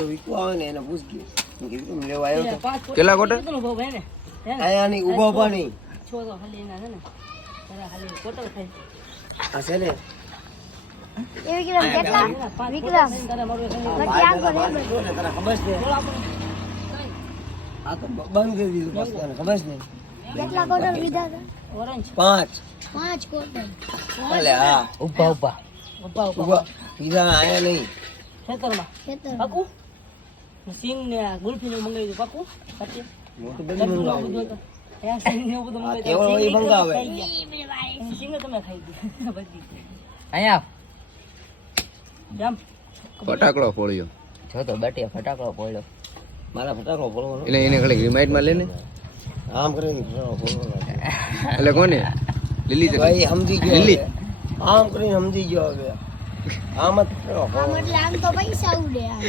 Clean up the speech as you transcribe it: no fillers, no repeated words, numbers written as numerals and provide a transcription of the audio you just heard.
જો વીકું આવે ને એને પૂછજો મેં કીધું તું લેવા આવ્યો તો કેટલા કોટર આયા ની ઊભા ઊભા નહીં છોરો ખાલી એના છે ને જરા ખાલી કોટર ખાઈ આ છે ને એ વિક્રમ કેટલા વિક્રમ તારે મારું બધી આંખો રે તને ખબર છે આ તો બંધ કરી દીધું બસ તને ખબર છે કેટલા કોટર લીધા હતા ઓરેન્જ 5 5 કોટર અલે હા ઉભા ઉભા ઊભા પીઝા આયા નહીં ખેતરમાં ખેતર પાકું સિંગ ને ગુલ્ફી ને મંગાવી દઉં પાકું પછી મોટું બધું મંગાવ્યું સિંગ ને એવું બધું મંગાવી કેવળ હોય એ મંગાવે સિંગ તમે ખાઈ ગયા બધી અહીંયા જામ ફટાકડો ફોડ્યો જો તો બટિયા ફટાકડો પડ્યો. મારા ફટાકડો ફોડવાનો એટલે એને ઘડી રિમાઇન્ડ માં લે ને આમ કરીને ફટાકડો ફોડવાનો એટલે કોને લીલી ભાઈ સમજી ગયો લીલી હવે. આમ કરીને સમજી ગયો હવે આમ જ ફટાકડો આમ ફોડવાનો. એટલે આમ તો પૈસા ઉડે આમ